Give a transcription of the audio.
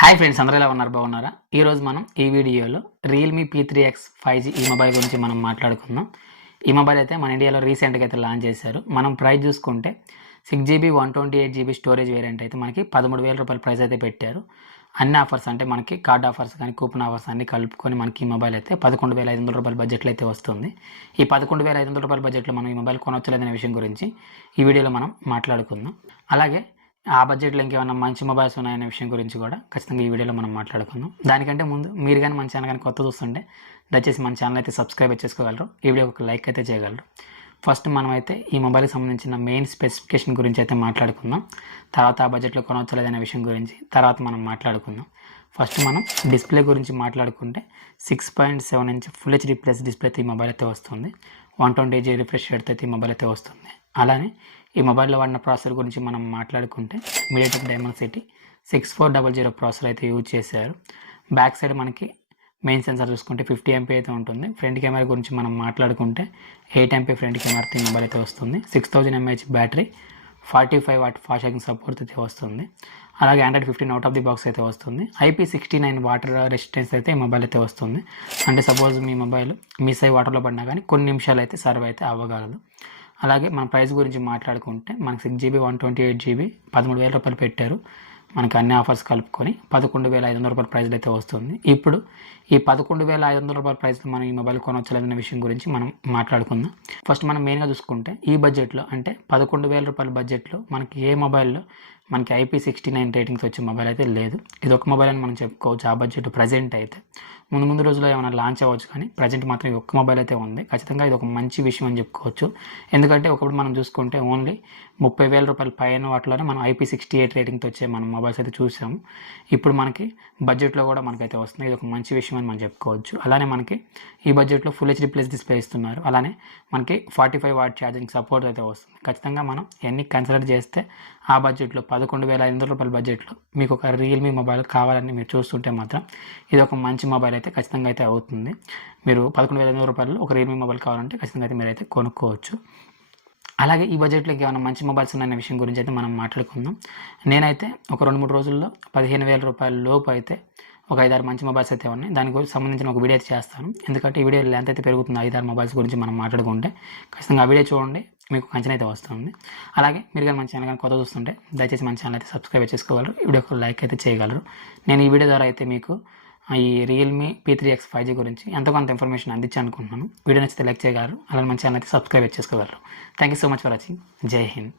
Hi friends, అందరూ ఎలా ఉన్నారు? బాగున్నారా? ఈరోజు మనం ఈ వీడియోలో రియల్మీ P3X 5G ఈ మొబైల్ గురించి మనం మాట్లాడుకుందాం. ఈ మొబైల్ అయితే మన ఇండియాలో రీసెంట్గా అయితే లాంచ్ చేశారు. మనం ప్రైస్ చూసుకుంటే 6GB 128GB స్టోరేజ్ వేరియంట్ అయితే మనకి 13,000 రూపాయల ప్రైస్ అయితే పెట్టారు. అన్ని ఆఫర్స్ అంటే మనకి కార్డ్ ఆఫర్స్ కానీ కూపన్ ఆఫర్స్ అన్ని కలుపుకొని మనకి ఈ మొబైల్ అయితే 11,500 రూపాయల బడ్జెట్లో అయితే వస్తుంది. ఈ 11,500 రూపాయల బడ్జెట్లో మనం ఈ మొబైల్ కొనొచ్చలేదనే విషయం గురించి ఈ వీడియోలో మనం మాట్లాడుకుందాం. అలాగే ఆ బడ్జెట్లో ఇంకేమైనా మంచి మొబైల్స్ ఉన్నాయనే విషయం గురించి కూడా ఖచ్చితంగా ఈ వీడియోలో మనం మాట్లాడుకుందాం. దానికంటే ముందు మీరు కానీ మన ఛానల్ కానీ కొత్త చూస్తుంటే దయచేసి మన ఛానల్ అయితే సబ్స్క్రైబ్ చేసుకోగలరు. ఈ వీడియోకి ఒక లైక్ అయితే చేయగలరు. ఫస్ట్ మనమైతే ఈ మొబైల్కి సంబంధించిన మెయిన్ స్పెసిఫికేషన్ గురించి అయితే మాట్లాడుకుందాం. తర్వాత ఆ బడ్జెట్లో కొనవచ్చలేదనే విషయం గురించి తర్వాత మనం మాట్లాడుకుందాం. ఫస్ట్ మనం డిస్ప్లే గురించి మాట్లాడుకుంటే 6.7 inch full HD plus display ఈ మొబైల్ అయితే వస్తుంది. 120Hz రిఫ్రెష్ రేట్తో అయితే ఈ మొబైల్ అయితే వస్తుంది. అలానే ఈ మొబైల్లో వాడిన ప్రాసెసర్ గురించి మనం మాట్లాడుకుంటే మీడియాటెక్ డైమెన్సిటీ 6400 ప్రాసెసర్ అయితే యూజ్ చేశారు. బ్యాక్ సైడ్ మనకి మెయిన్ సెన్సార్ చూసుకుంటే 50 MP అయితే ఉంటుంది. ఫ్రంట్ కెమెరా గురించి మనం మాట్లాడుకుంటే 8 MP ఫ్రంట్ కెమెరాతో ఈ మొబైల్ అయితే వస్తుంది. 6000 mAh battery, 45 watt fast charging support అయితే వస్తుంది. అలాగే Android 15 out of the box అయితే వస్తుంది. IP69 వాటర్ రెసిస్టెన్స్ అయితే ఈ మొబైల్ అయితే వస్తుంది. అంటే సపోజ్ మీ మొబైల్ మిస్ అయ్యి వాటర్లో పడినా కానీ కొన్ని నిమిషాలు అయితే సర్వ్ అయితే అవ్వగలదు. అలాగే మన ప్రైస్ గురించి మాట్లాడుకుంటే మనకి 6GB 128GB 13,000 రూపాయలు పెట్టారు. మనకి అన్ని ఆఫర్స్ కలుపుకొని 11,500 రూపాయల ప్రైస్లో అయితే వస్తుంది. ఇప్పుడు ఈ 11,500 రూపాయల ప్రైస్లో మనం ఈ మొబైల్ కొనవచ్చలేదనే విషయం గురించి మనం మాట్లాడుకుందాం. ఫస్ట్ మనం మెయిన్గా చూసుకుంటే ఈ బడ్జెట్లో అంటే 11,000 రూపాయల బడ్జెట్లో మనకి ఏ మొబైల్లో మనకి IP69 రేటింగ్స్ వచ్చే మొబైల్ అయితే లేదు. ఇది ఒక మొబైల్ అని మనం చెప్పుకోవచ్చు. ఆ బడ్జెట్ ప్రజెంట్ అయితే ముందు రోజుల్లో ఏమైనా లాంచ్ అవ్వచ్చు, కానీ ప్రజెంట్ మాత్రం ఈ ఒక్క మొబైల్ అయితే ఉంది. ఖచ్చితంగా ఇది ఒక మంచి విషయం అని చెప్పుకోవచ్చు. ఎందుకంటే ఒకప్పుడు మనం చూసుకుంటే ఓన్లీ 30,000 రూపాయల పైన వాటిలోనే మనం IP68 రేటింగ్తో వచ్చే మనం మొబైల్స్ అయితే చూసాము. ఇప్పుడు మనకి బడ్జెట్లో కూడా మనకైతే వస్తుంది. ఇది ఒక మంచి విషయం అని మనం చెప్పుకోవచ్చు. అలానే మనకి ఈ బడ్జెట్లో ఫుల్ హెచ్డి ప్లస్ డిస్ప్లే ఇస్తున్నారు. అలానే మనకి 45 వాట్ ఛార్జింగ్ సపోర్ట్ అయితే వస్తుంది. ఖచ్చితంగా మనం ఎన్ని కన్సిడర్ చేస్తే ఆ బడ్జెట్లో 11,500 రూపాయల బడ్జెట్లో మీకు ఒక రియల్మీ మొబైల్ కావాలని మీరు చూస్తుంటే మాత్రం ఇది ఒక మంచి మొబైల్ అయితే ఖచ్చితంగా అయితే అవుతుంది. మీరు 11,500 రూపాయలు ఒక రియల్మీ మొబైల్ కావాలంటే ఖచ్చితంగా అయితే మీరైతే కొనుక్కోవచ్చు. అలాగే ఈ బడ్జెట్లోకి ఏమైనా మంచి మొబైల్స్ ఉన్నాయనే విషయం గురించి అయితే మనం మాట్లాడుకుందాం. నేనైతే ఒక 2-3 రోజుల్లో 15,000 రూపాయల లోపు అయితే ఒక 5-6 మంచి మొబైల్స్ అయితే ఉన్నాయి. దాని గురించి సంబంధించిన ఒక వీడియో అయితే చేస్తాను. ఎందుకంటే ఈ వీడియో లెంత్ అయితే పెరుగుతుంది. 5-6 మొబైల్స్ గురించి మనం మాట్లాడుకుంటే ఖచ్చితంగా ఆ వీడియో చూడండి, మీకు అంచనా అయితే వస్తుంది. అలాగే మీరు కానీ మన ఛానల్ కానీ కొత్త చూస్తుంటే దయచేసి మన ఛానల్ అయితే సబ్స్క్రైబ్ చేసుకోగలరు. ఈ వీడియోకి లైక్ అయితే చేయగలరు. నేను ఈ వీడియో ద్వారా అయితే మీకు ఈ రియల్మీ P3X 5G గురించి ఎంతో కొంత ఇన్ఫర్మేషన్ అందించాను అనుకుంటున్నాను. వీడియో నచ్చితే లైక్ చేయగలరు. అలాగే మన ఛానల్ అయితే సబ్స్క్రైబ్ చేసుకోగలరు. Thank you so much for watching. జై హింద్.